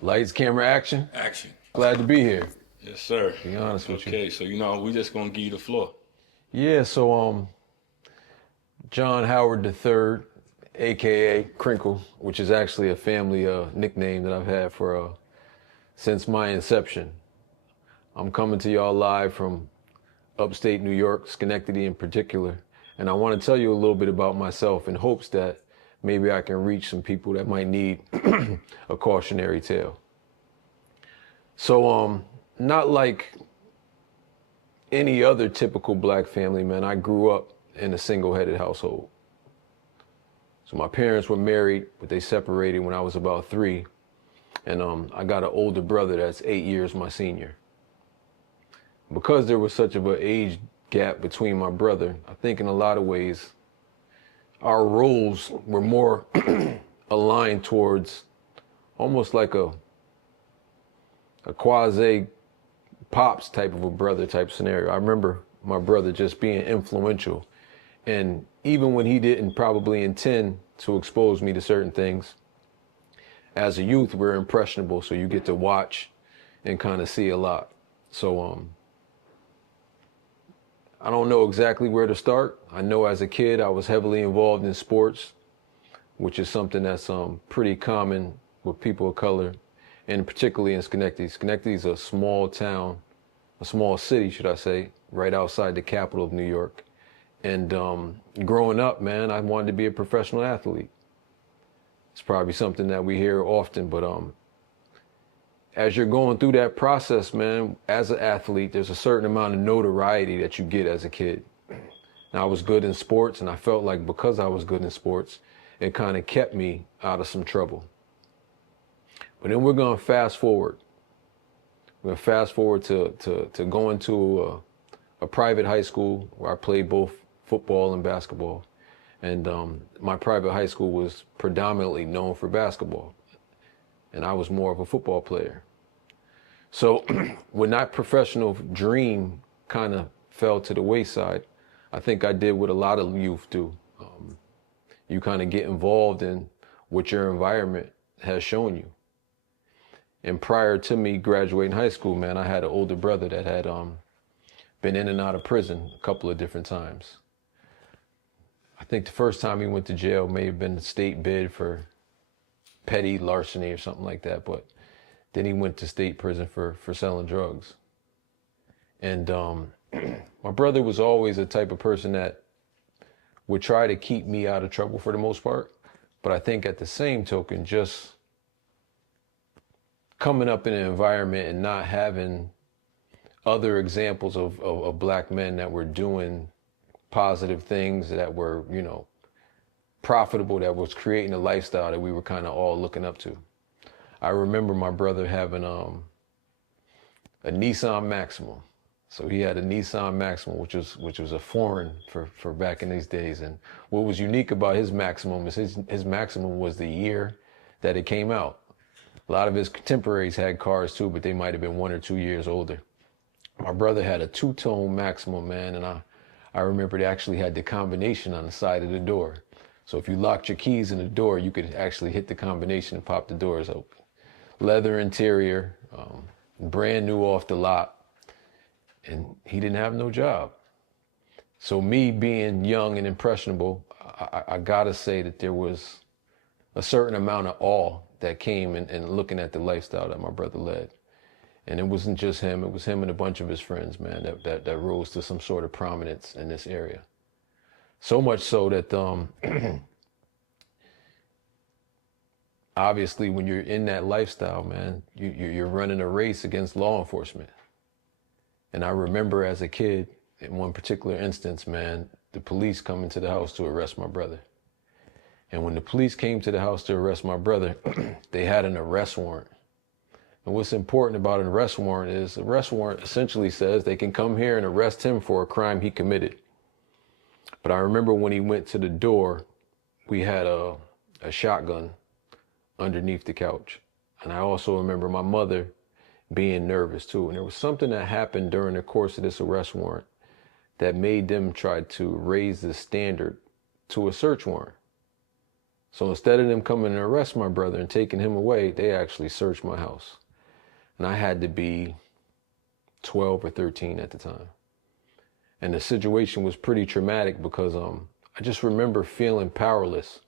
Lights, camera, action. Action. Glad to be here. Yes, sir. To be honest with you. Okay, so we just gonna give you the floor. Yeah, so John Howard III, aka Crinkle, which is actually a family nickname that I've had for since my inception. I'm coming to y'all live from upstate New York, Schenectady in particular, and I want to tell you a little bit about myself in hopes that maybe I can reach some people that might need a cautionary tale. So not like any other typical black family, man, I grew up in a single-headed household. So my parents were married, but they separated when I was about 3. And I got an older brother that's 8 years my senior. Because there was such of an age gap between my brother, I think in a lot of ways, our roles were more aligned towards almost like a quasi pops type of a brother type scenario. I remember my brother just being influential. And even when he didn't probably intend to expose me to certain things, as a youth, we're impressionable. So you get to watch and kind of see a lot. So I don't know exactly where to start. I know as a kid, I was heavily involved in sports, which is something that's pretty common with people of color, and particularly in Schenectady. Schenectady is a small town, a small city, should I say, right outside the capital of New York. And growing up, man, I wanted to be a professional athlete. It's probably something that we hear often, but as you're going through that process, man, as an athlete, there's a certain amount of notoriety that you get as a kid. Now, I was good in sports, and I felt like because I was good in sports, it kind of kept me out of some trouble. But then we're going to fast forward. We're going to fast forward to going to a private high school where I played both football and basketball. And my private high school was predominantly known for basketball. And I was more of a football player. So when that professional dream kind of fell to the wayside, I think I did what a lot of youth do. You kind of get involved in what your environment has shown you. And prior to me graduating high school, man, I had an older brother that had been in and out of prison a couple of different times. I think the first time he went to jail may have been a state bid for petty larceny or something like that, but then he went to state prison for selling drugs. And my brother was always the type of person that would try to keep me out of trouble for the most part. But I think at the same token, just coming up in an environment and not having other examples of black men that were doing positive things, that were, profitable, that was creating a lifestyle that we were kind of all looking up to. I remember my brother having a Nissan Maxima. So he had a Nissan Maxima, which was a foreign for back in these days. And what was unique about his Maximum is his Maximum was the year that it came out. A lot of his contemporaries had cars too, but they might have been 1 or 2 years older. My brother had a 2-tone Maxima, man, and I remember they actually had the combination on the side of the door. So if you locked your keys in the door, you could actually hit the combination and pop the doors open. Leather interior, brand new off the lot, and he didn't have no job. So me being young and impressionable, I gotta say that there was a certain amount of awe that came in looking at the lifestyle that my brother led. And it wasn't just him, it was him and a bunch of his friends, man, that rose to some sort of prominence in this area. So much so that obviously when you're in that lifestyle, man, you're running a race against law enforcement. And I remember as a kid, in one particular instance, man, the police coming to the house to arrest my brother. And when the police came to the house to arrest my brother, they had an arrest warrant. And what's important about an arrest warrant is the arrest warrant essentially says they can come here and arrest him for a crime he committed. But I remember when he went to the door, we had a shotgun underneath the couch. And I also remember my mother being nervous too. And there was something that happened during the course of this arrest warrant that made them try to raise the standard to a search warrant. So instead of them coming to arrest my brother and taking him away, they actually searched my house. And I had to be 12 or 13 at the time. And the situation was pretty traumatic because I just remember feeling powerless.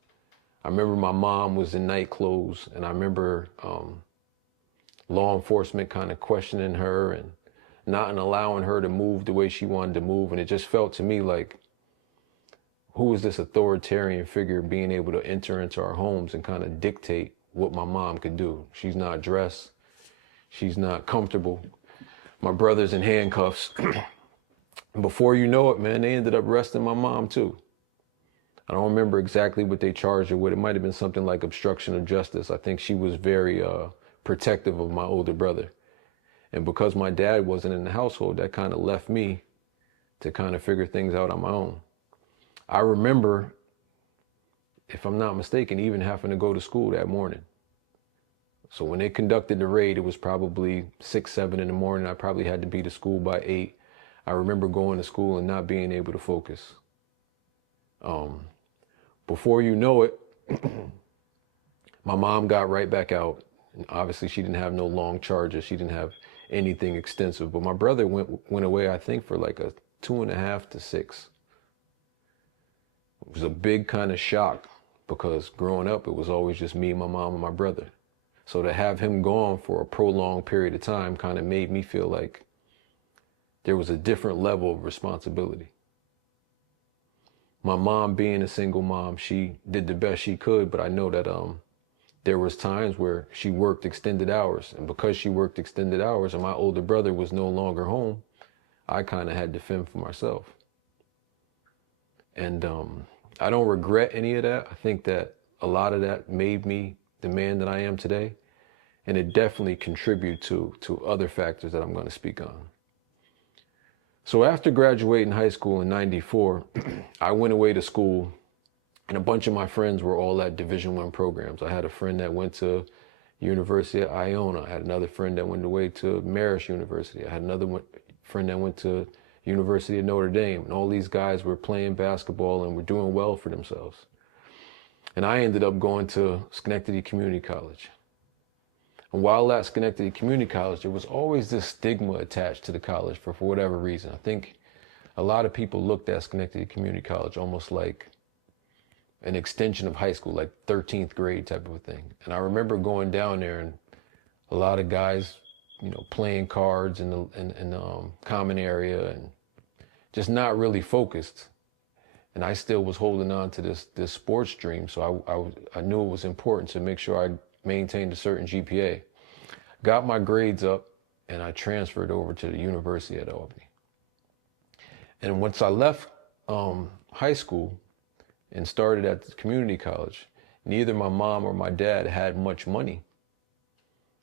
I remember my mom was in nightclothes, and I remember law enforcement kind of questioning her and not allowing her to move the way she wanted to move. And it just felt to me like, who is this authoritarian figure being able to enter into our homes and kind of dictate what my mom could do? She's not dressed. She's not comfortable. My brother's in handcuffs. Before you know it, man, they ended up arresting my mom too. I don't remember exactly what they charged her with. It might have been something like obstruction of justice. I think she was very protective of my older brother. And because my dad wasn't in the household, that kind of left me to kind of figure things out on my own. I remember, if I'm not mistaken, even having to go to school that morning. So when they conducted the raid, it was probably 6, 7 in the morning. I probably had to be to school by 8. I remember going to school and not being able to focus. Before you know it, my mom got right back out. And obviously, she didn't have no long charges. She didn't have anything extensive. But my brother went away, I think, for like a 2.5 to 6. It was a big kind of shock because growing up, it was always just me, my mom, and my brother. So to have him gone for a prolonged period of time kind of made me feel like there was a different level of responsibility. My mom, being a single mom, she did the best she could, but I know that there was times where she worked extended hours. And because she worked extended hours and my older brother was no longer home, I kind of had to fend for myself. And I don't regret any of that. I think that a lot of that made me the man that I am today. And it definitely contributed to other factors that I'm going to speak on. So after graduating high school in '94, I went away to school, and a bunch of my friends were all at Division I programs. I had a friend that went to University of Iona. I had another friend that went away to Marist University. I had another friend that went to University of Notre Dame. And all these guys were playing basketball and were doing well for themselves. And I ended up going to Schenectady Community College. And while at Schenectady Community College, there was always this stigma attached to the college for whatever reason. I think a lot of people looked at Schenectady Community College almost like an extension of high school, like 13th grade type of a thing. And I remember going down there and a lot of guys, playing cards in the common area and just not really focused. And I still was holding on to this sports dream. So I knew it was important to make sure I maintained a certain GPA. Got my grades up, and I transferred over to the University at Albany. And once I left high school and started at the community college, neither my mom or my dad had much money.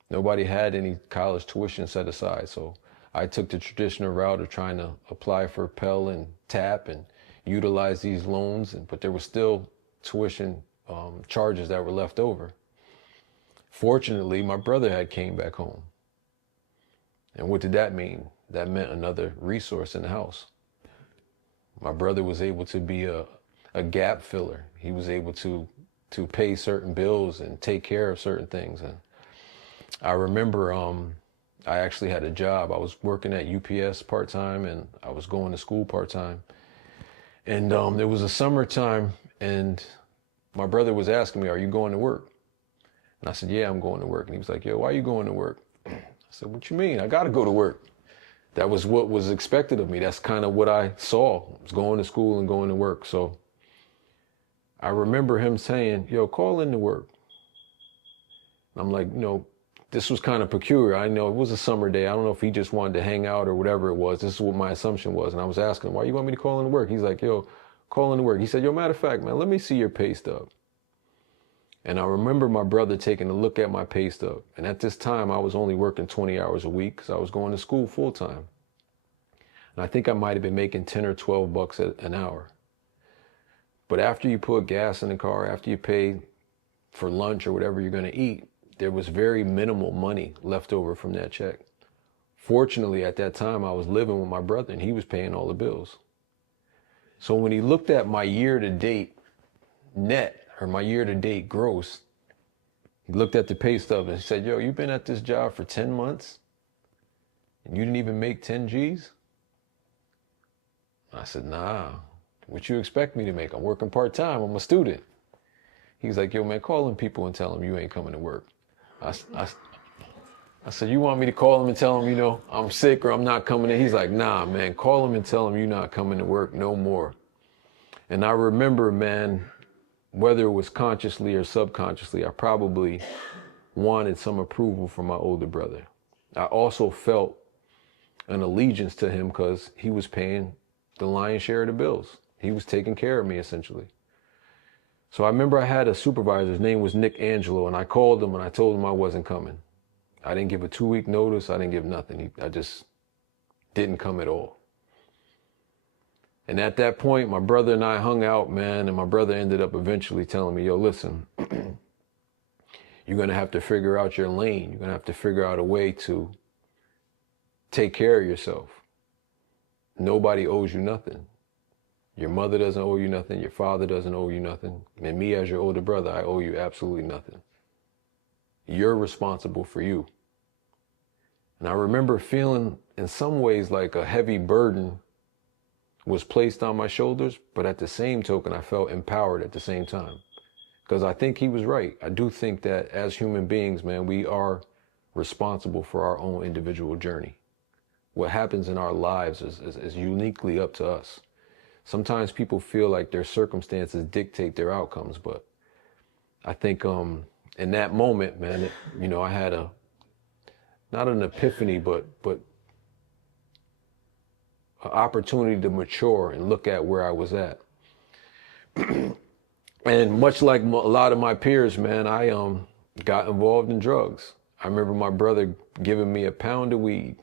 Nobody had any college tuition set aside. So I took the traditional route of trying to apply for Pell and TAP and utilize these loans, but there was still tuition charges that were left over. Fortunately, my brother had came back home. And what did that mean? That meant another resource in the house. My brother was able to be a gap filler. He was able to pay certain bills and take care of certain things. And I remember I actually had a job. I was working at UPS part-time and I was going to school part-time. And it was a summertime and my brother was asking me, "Are you going to work?" And I said, "Yeah, I'm going to work." And he was like, "Yo, why are you going to work?" I said, "What you mean? I got to go to work." That was what was expected of me. That's kind of what I saw. I was going to school and going to work. So I remember him saying, "Yo, call in to work." And I'm like, this was kind of peculiar. I know it was a summer day. I don't know if he just wanted to hang out or whatever it was. This is what my assumption was. And I was asking him, "Why you want me to call in to work?" He's like, "Yo, call in to work." He said, "Yo, matter of fact, man, let me see your pay stub." And I remember my brother taking a look at my pay stub. And at this time, I was only working 20 hours a week because I was going to school full time. And I think I might have been making 10 or 12 bucks an hour. But after you put gas in the car, after you pay for lunch or whatever you're going to eat, there was very minimal money left over from that check. Fortunately, at that time, I was living with my brother and he was paying all the bills. So when he looked at my year-to-date net or my year-to-date gross. He looked at the pay stub and said, yo, you've been at this job for 10 months and you didn't even make 10 G's? I said, nah, what you expect me to make? I'm working part-time, I'm a student. He's like, yo, man, call them people and tell them you ain't coming to work. I said, you want me to call them and tell them, I'm sick or I'm not coming in? He's like, nah, man, call them and tell them you're not coming to work no more. And I remember, man, whether it was consciously or subconsciously, I probably wanted some approval from my older brother. I also felt an allegiance to him because he was paying the lion's share of the bills. He was taking care of me, essentially. So I remember I had a supervisor, his name was Nick Angelo, and I called him and I told him I wasn't coming. I didn't give a 2-week notice. I didn't give nothing. I just didn't come at all. And at that point, my brother and I hung out, man, and my brother ended up eventually telling me, yo, listen, you're going to have to figure out your lane. You're going to have to figure out a way to take care of yourself. Nobody owes you nothing. Your mother doesn't owe you nothing. Your father doesn't owe you nothing. And me as your older brother, I owe you absolutely nothing. You're responsible for you. And I remember feeling in some ways like a heavy burden was placed on my shoulders, but at the same token, I felt empowered at the same time. Because I think he was right. I do think that as human beings, man, we are responsible for our own individual journey. What happens in our lives is uniquely up to us. Sometimes people feel like their circumstances dictate their outcomes, but I think in that moment, man, I had not an epiphany, but an opportunity to mature and look at where I was at. And much like a lot of my peers, man, I got involved in drugs. I remember my brother giving me a pound of weed.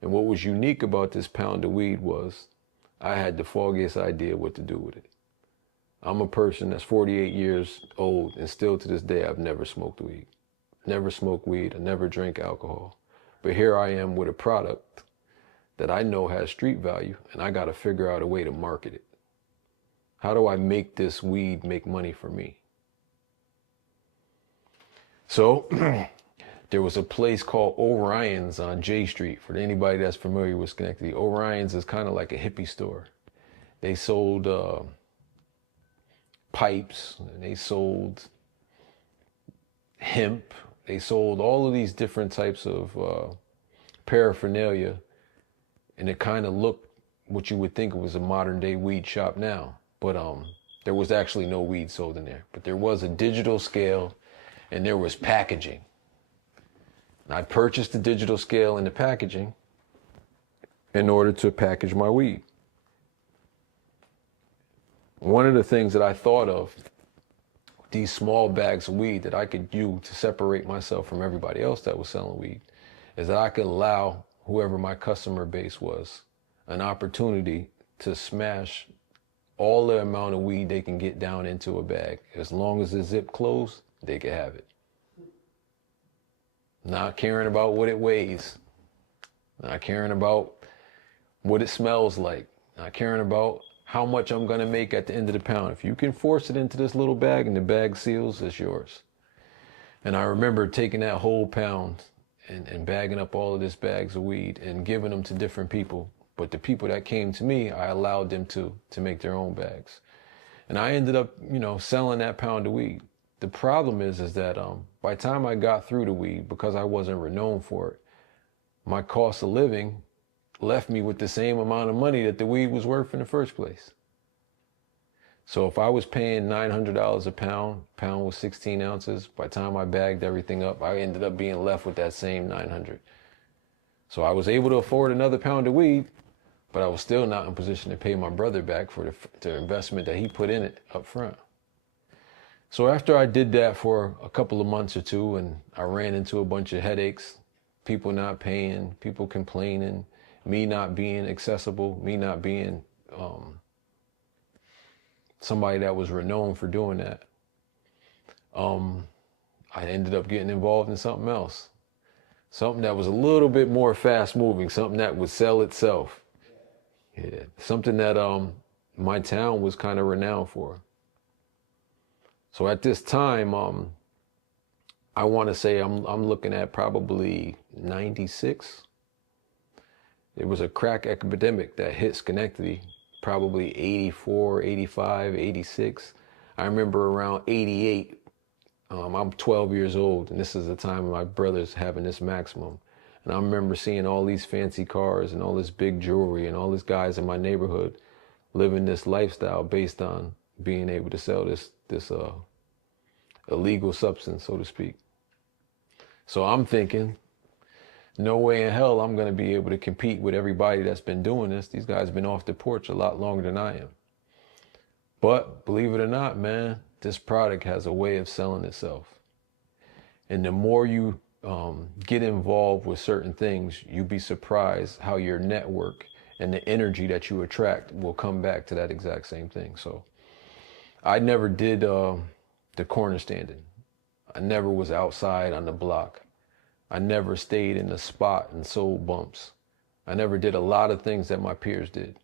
And what was unique about this pound of weed was I had the foggiest idea what to do with it. I'm a person that's 48 years old, and still to this day, I've never smoked weed. Never smoked weed, I never drank alcohol. But here I am with a product that I know has street value, and I got to figure out a way to market it. How do I make this weed make money for me? So there was a place called Orion's on J Street. For anybody that's familiar with Schenectady, Orion's is kind of like a hippie store. They sold pipes, and they sold hemp. They sold all of these different types of paraphernalia, and it kind of looked what you would think was a modern day weed shop now. But there was actually no weed sold in there. But there was a digital scale, and there was packaging. And I purchased the digital scale and the packaging in order to package my weed. One of the things that I thought of, these small bags of weed that I could use to separate myself from everybody else that was selling weed, is that I could allow whoever my customer base was an opportunity to smash all the amount of weed they can get down into a bag. As long as the zip closed, they could have it. Not caring about what it weighs, not caring about what it smells like, not caring about how much I'm going to make at the end of the pound. If you can force it into this little bag and the bag seals, it's yours. And I remember taking that whole pound and bagging up all of these bags of weed and giving them to different people. But the people that came to me, I allowed them to make their own bags. And I ended up, selling that pound of weed. The problem is that by the time I got through the weed, because I wasn't renowned for it, my cost of living left me with the same amount of money that the weed was worth in the first place. So if I was paying $900 a pound was 16 ounces, by the time I bagged everything up, I ended up being left with that same 900. So I was able to afford another pound of weed, but I was still not in position to pay my brother back for the investment that he put in it up front. So after I did that for a couple of months or two, and I ran into a bunch of headaches, people not paying, people complaining, me not being accessible, me not being somebody that was renowned for doing that, I ended up getting involved in something else. Something that was a little bit more fast moving, something that would sell itself. Yeah, something that my town was kind of renowned for. So at this time, I want to say I'm looking at probably 96. There was a crack epidemic that hit Schenectady, probably 84, 85, 86. I remember around 88, I'm 12 years old, and this is the time my brother's having this maximum. And I remember seeing all these fancy cars and all this big jewelry and all these guys in my neighborhood living this lifestyle based on being able to sell this illegal substance, so to speak. So I'm thinking, no way in hell I'm going to be able to compete with everybody that's been doing this. These guys have been off the porch a lot longer than I am. But believe it or not, man, this product has a way of selling itself. And the more you get involved with certain things, you'd be surprised how your network and the energy that you attract will come back to that exact same thing. So I never did the corner standing. I never was outside on the block. I never stayed in the spot and sold bumps. I never did a lot of things that my peers did.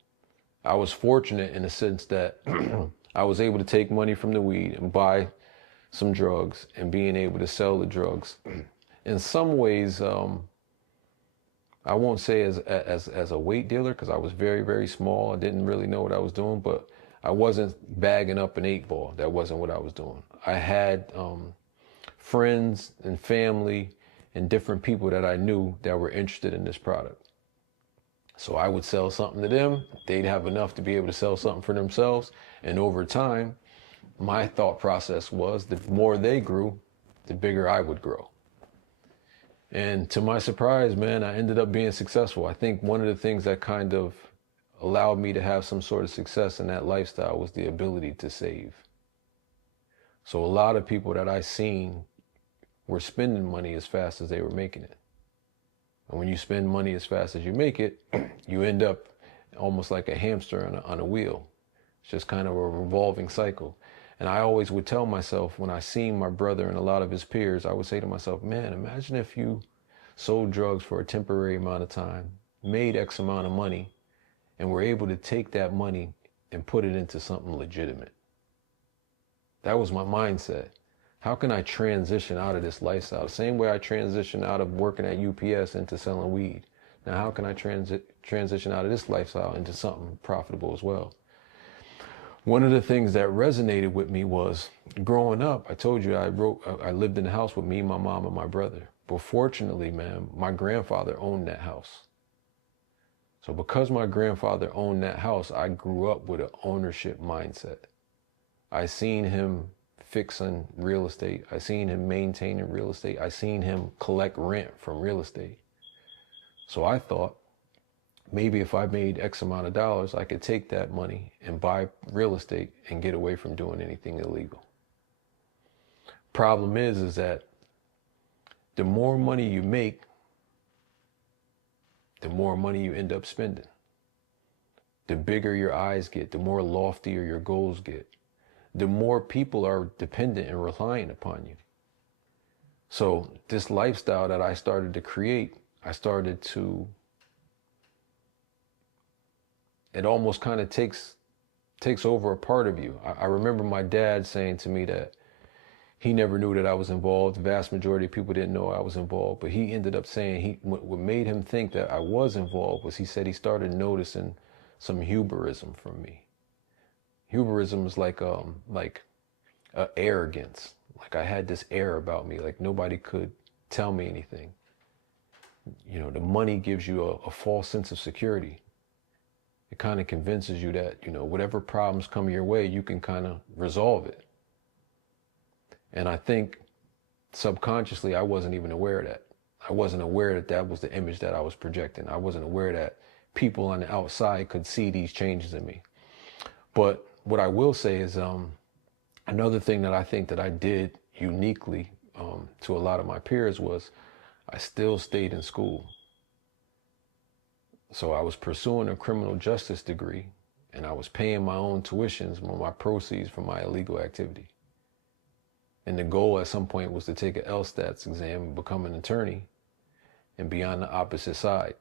I was fortunate in the sense that I was able to take money from the weed and buy some drugs and being able to sell the drugs. In some ways, I won't say as a weight dealer, because I was very, very small. I didn't really know what I was doing, but I wasn't bagging up an 8-ball. That wasn't what I was doing. I had friends and family and different people that I knew that were interested in this product. So I would sell something to them. They'd have enough to be able to sell something for themselves. And over time, my thought process was the more they grew, the bigger I would grow. And to my surprise, man, I ended up being successful. I think one of the things that kind of allowed me to have some sort of success in that lifestyle was the ability to save. So a lot of people that I seen were spending money as fast as they were making it. And when you spend money as fast as you make it, you end up almost like a hamster on a wheel. It's just kind of a revolving cycle. And I always would tell myself, when I seen my brother and a lot of his peers, I would say to myself, man, imagine if you sold drugs for a temporary amount of time, made X amount of money, and were able to take that money and put it into something legitimate. That was my mindset. How can I transition out of this lifestyle? The same way I transitioned out of working at UPS into selling weed. Now, how can I transition out of this lifestyle into something profitable as well? One of the things that resonated with me was growing up, I told you I lived in the house with me, my mom, and my brother. But fortunately, man, my grandfather owned that house. So because my grandfather owned that house, I grew up with an ownership mindset. I seen him fixing real estate. I seen him maintaining real estate. I seen him collect rent from real estate. So I thought, maybe if I made X amount of dollars, I could take that money and buy real estate and get away from doing anything illegal. Problem is that the more money you make, the more money you end up spending. The bigger your eyes get, the more loftier your goals get, the more people are dependent and relying upon you. So this lifestyle that I started to create, it almost kind of takes over a part of you. I remember my dad saying to me that he never knew that I was involved. The vast majority of people didn't know I was involved, but he ended up saying what made him think that I was involved was he said he started noticing some hubrism from me. Hubrism is like arrogance. Like I had this air about me, like nobody could tell me anything. You know, the money gives you a false sense of security. It kind of convinces you that, you know, whatever problems come your way, you can kind of resolve it. And I think subconsciously, I wasn't even aware of that. I wasn't aware that that was the image that I was projecting. I wasn't aware that people on the outside could see these changes in me. But what I will say is another thing that I think that I did uniquely to a lot of my peers was I still stayed in school. So I was pursuing a criminal justice degree, and I was paying my own tuitions from my proceeds from my illegal activity. And the goal at some point was to take an LSTATS exam and become an attorney and be on the opposite side.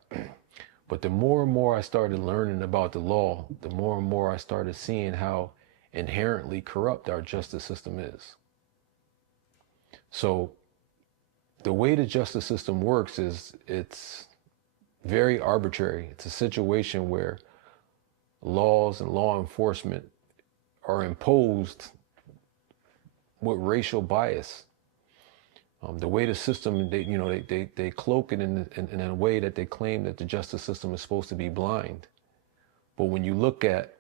But the more and more I started learning about the law, the more and more I started seeing how inherently corrupt our justice system is. So the way the justice system works is it's very arbitrary. It's a situation where laws and law enforcement are imposed with racial bias. The way the system, they cloak it in a way that they claim that the justice system is supposed to be blind. But when you look at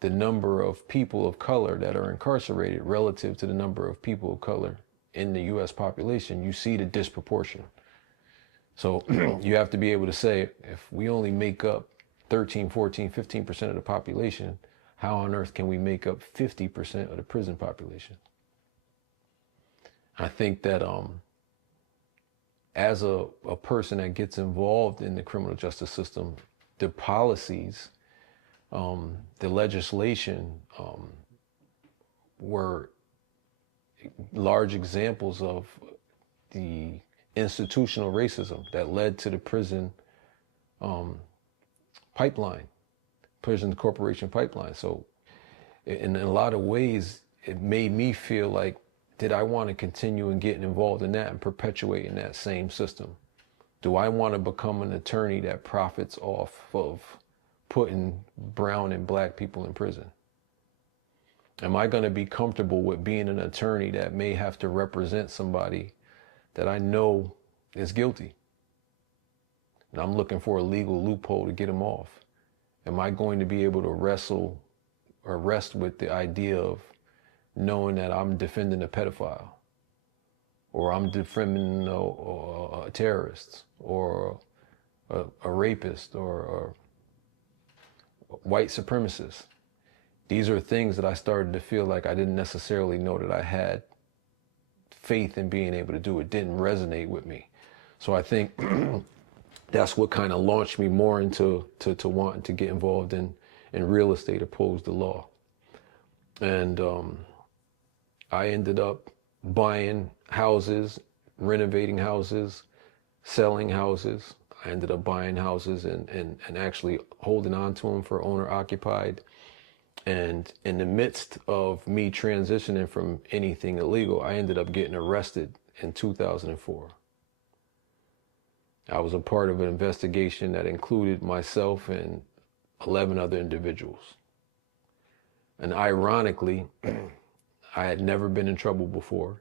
the number of people of color that are incarcerated relative to the number of people of color in the U.S. population, you see the disproportion. So you have to be able to say, if we only make up 13, 14, 15% of the population, how on earth can we make up 50% of the prison population? I think that as a person that gets involved in the criminal justice system, the policies, the legislation were large examples of the institutional racism that led to the prison pipeline, prison corporation pipeline. So in a lot of ways, it made me feel like, did I want to continue and getting involved in that and perpetuating that same system? Do I want to become an attorney that profits off of putting brown and black people in prison? Am I going to be comfortable with being an attorney that may have to represent somebody that I know is guilty, and I'm looking for a legal loophole to get him off? Am I going to be able to rest with the idea of knowing that I'm defending a pedophile, or I'm defending a terrorist, or a rapist, or a white supremacist? These are things that I started to feel like I didn't necessarily know that I had faith in being able to do. It didn't resonate with me. So I think that's what kind of launched me more into wanting to get involved in real estate opposed to law. And I ended up buying houses, renovating houses, selling houses. I ended up buying houses and actually holding on to them for owner occupied. And in the midst of me transitioning from anything illegal, I ended up getting arrested in 2004. I was a part of an investigation that included myself and 11 other individuals. And ironically, I had never been in trouble before.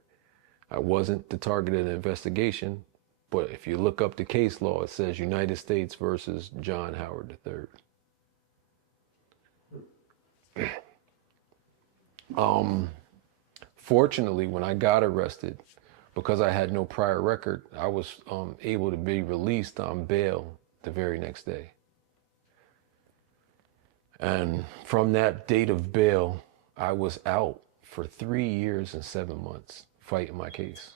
I wasn't the target of the investigation, but if you look up the case law, it says United States versus John Howard III. Fortunately, when I got arrested, because I had no prior record, I was able to be released on bail the very next day. And from that date of bail, I was out for 3 years and 7 months fighting my case.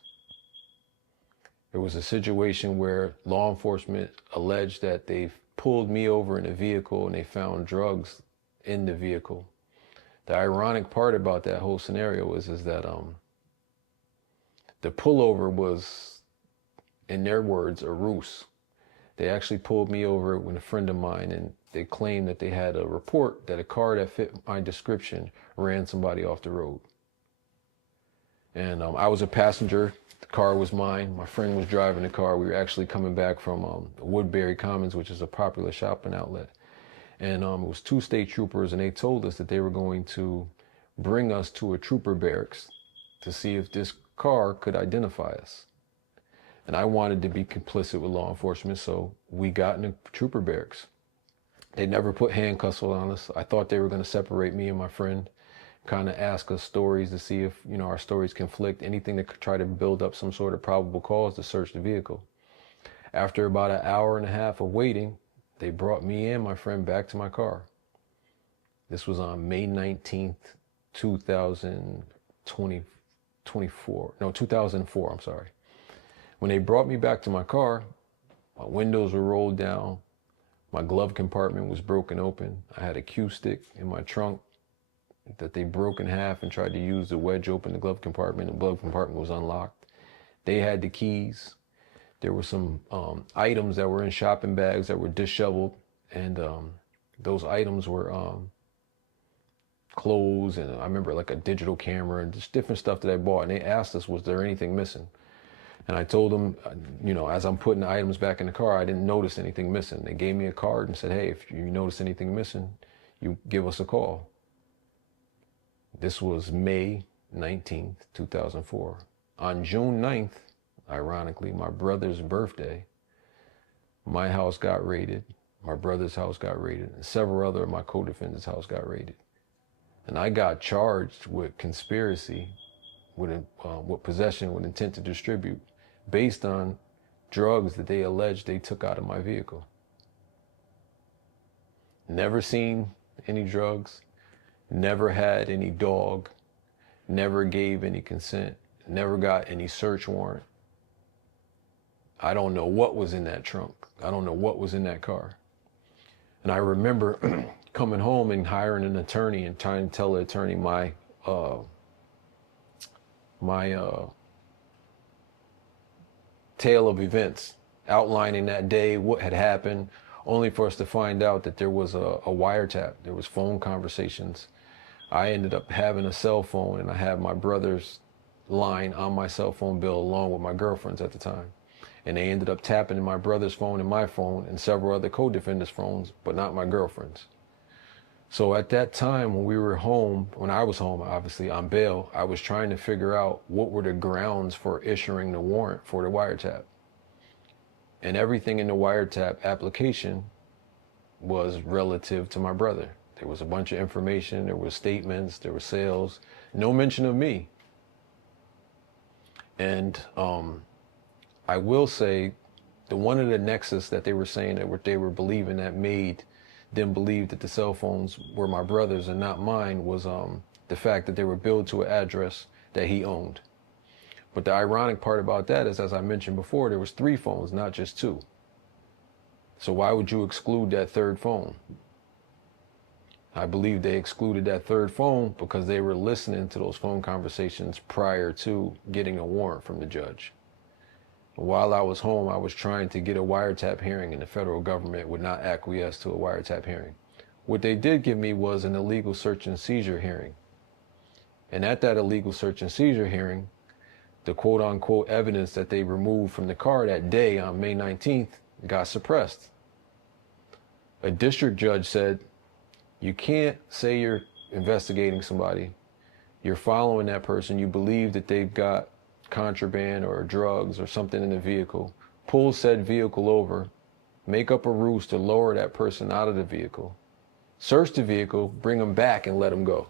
There was a situation where law enforcement alleged that they pulled me over in a vehicle and they found drugs in the vehicle. The ironic part about that whole scenario is that the pullover was, in their words, a ruse. They actually pulled me over with a friend of mine, and they claimed that they had a report that a car that fit my description ran somebody off the road. And I was a passenger. The car was mine. My friend was driving the car. We were actually coming back from Woodbury Commons, which is a popular shopping outlet. And it was 2 state troopers, and they told us that they were going to bring us to a trooper barracks to see if this car could identify us. And I wanted to be complicit with law enforcement, so we got in a trooper barracks. They never put handcuffs on us. I thought they were going to separate me and my friend, kind of ask us stories to see if, our stories conflict, anything to try to build up some sort of probable cause to search the vehicle. After about an hour and a half of waiting, they brought me and my friend back to my car. This was on May 19th, 2004, I'm sorry. When they brought me back to my car, my windows were rolled down, my glove compartment was broken open, I had a cue stick in my trunk that they broke in half and tried to use to wedge open the glove compartment. The glove compartment was unlocked. They had the keys. There were some items that were in shopping bags that were disheveled, and those items were clothes, and I remember like a digital camera and just different stuff that I bought. And they asked us, was there anything missing? And I told them, as I'm putting the items back in the car, I didn't notice anything missing. They gave me a card and said, hey, if you notice anything missing, you give us a call. This was May 19th, 2004. On June 9th, ironically, my brother's birthday, my house got raided, my brother's house got raided, and several other of my co-defendants' house got raided. And I got charged with conspiracy, with possession with intent to distribute, based on drugs that they alleged they took out of my vehicle. Never seen any drugs, never had any dog, never gave any consent, never got any search warrant. I don't know what was in that trunk. I don't know what was in that car. And I remember coming home and hiring an attorney and trying to tell the attorney my tale of events, outlining that day, what had happened, only for us to find out that there was a wiretap. There was phone conversations. I ended up having a cell phone, and I had my brother's line on my cell phone bill along with my girlfriend's at the time. And they ended up tapping in my brother's phone and my phone and several other co-defendants' phones, but not my girlfriend's. So at that time, when we were home, when I was home, obviously on bail, I was trying to figure out what were the grounds for issuing the warrant for the wiretap. And everything in the wiretap application was relative to my brother. There was a bunch of information, there were statements, there were sales, no mention of me. And I will say, one of the nexus that they were saying that what they were believing that made them believe that the cell phones were my brother's and not mine was the fact that they were billed to an address that he owned. But the ironic part about that is, as I mentioned before, there was 3 phones, not just 2. So why would you exclude that 3rd phone? I believe they excluded that 3rd phone because they were listening to those phone conversations prior to getting a warrant from the judge. While I was home, I was trying to get a wiretap hearing, and the federal government would not acquiesce to a wiretap hearing. What they did give me was an illegal search and seizure hearing. And at that illegal search and seizure hearing, the quote-unquote evidence that they removed from the car that day on May 19th got suppressed. A district judge said, you can't say you're investigating somebody, you're following that person, you believe that they've got contraband or drugs or something in the vehicle, pull said vehicle over, make up a ruse to lower that person out of the vehicle, search the vehicle, bring them back and let them go.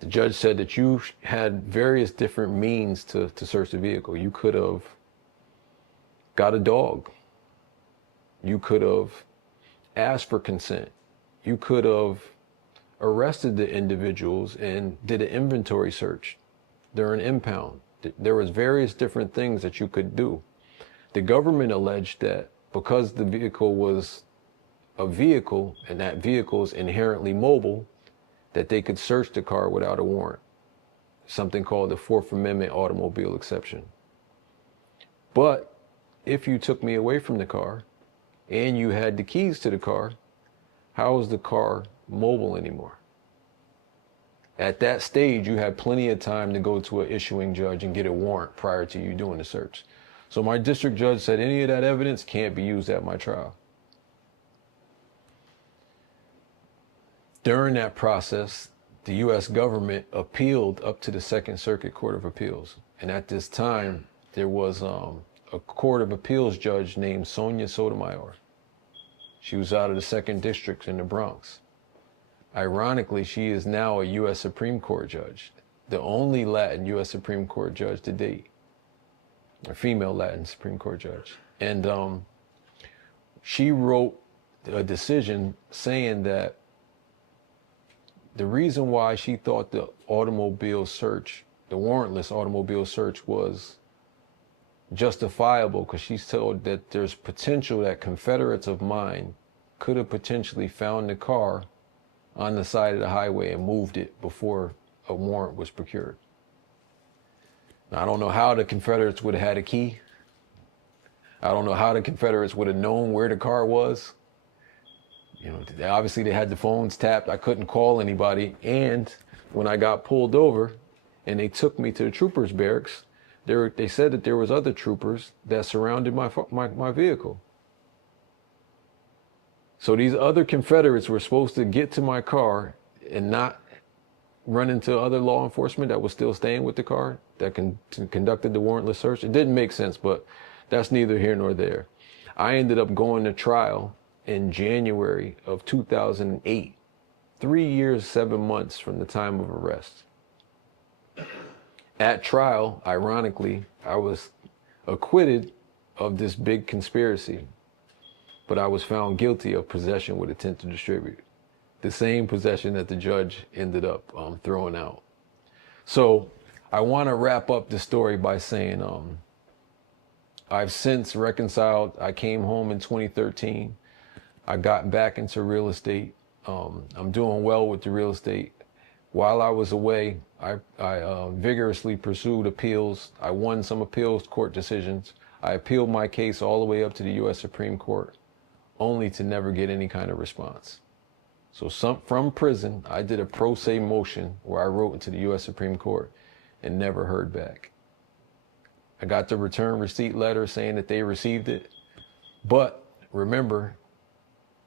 The judge said that you had various different means to search the vehicle. You could have got a dog. You could have asked for consent. You could have arrested the individuals and did an inventory search during impound. There was various different things that you could do. The government alleged that because the vehicle was a vehicle and that vehicle is inherently mobile, that they could search the car without a warrant, something called the Fourth Amendment automobile exception. But if you took me away from the car and you had the keys to the car, how is the car mobile anymore? At that stage, you had plenty of time to go to an issuing judge and get a warrant prior to you doing the search. So my district judge said any of that evidence can't be used at my trial. During that process, the U.S. government appealed up to the Second Circuit Court of Appeals. And at this time, there was a Court of Appeals judge named Sonia Sotomayor. She was out of the Second District in the Bronx. Ironically, she is now a U.S. Supreme Court judge, the only Latin U.S. Supreme Court judge to date, a female Latin Supreme Court judge. And she wrote a decision saying that the reason why she thought the automobile search, the warrantless automobile search, was justifiable because she's told that there's potential that Confederates of mine could have potentially found the car on the side of the highway and moved it before a warrant was procured. Now, I don't know how the Confederates would have had a key. I don't know how the Confederates would have known where the car was. Obviously they had the phones tapped. I couldn't call anybody. And when I got pulled over and they took me to the troopers barracks, they said that there was other troopers that surrounded my vehicle. So these other Confederates were supposed to get to my car and not run into other law enforcement that was still staying with the car that conducted the warrantless search. It didn't make sense, but that's neither here nor there. I ended up going to trial in January of 2008, 3 years, 7 months from the time of arrest. At trial, ironically, I was acquitted of this big conspiracy, but I was found guilty of possession with intent to distribute, the same possession that the judge ended up throwing out. So I want to wrap up the story by saying I've since reconciled. I came home in 2013. I got back into real estate. I'm doing well with the real estate. While I was away, I vigorously pursued appeals. I won some appeals court decisions. I appealed my case all the way up to the U.S. Supreme Court, only to never get any kind of response. So from prison, I did a pro se motion where I wrote into the U.S. Supreme Court and never heard back. I got the return receipt letter saying that they received it. But remember,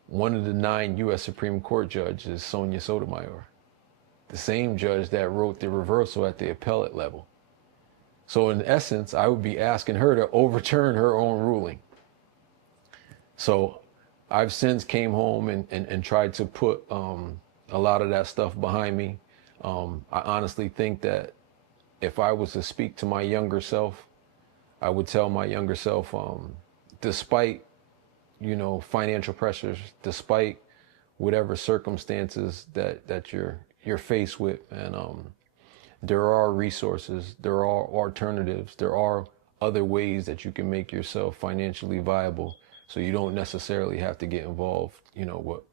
one of the 9 U.S. Supreme Court judges is Sonia Sotomayor, the same judge that wrote the reversal at the appellate level. So in essence, I would be asking her to overturn her own ruling. So I've since came home and tried to put a lot of that stuff behind me. I honestly think that if I was to speak to my younger self, I would tell my younger self, despite, financial pressures, despite whatever circumstances that you're faced with, and there are resources, there are alternatives, there are other ways that you can make yourself financially viable, so you don't necessarily have to get involved,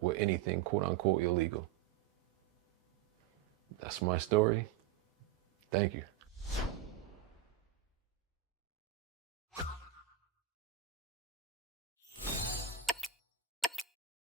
with anything quote unquote illegal. That's my story. Thank you.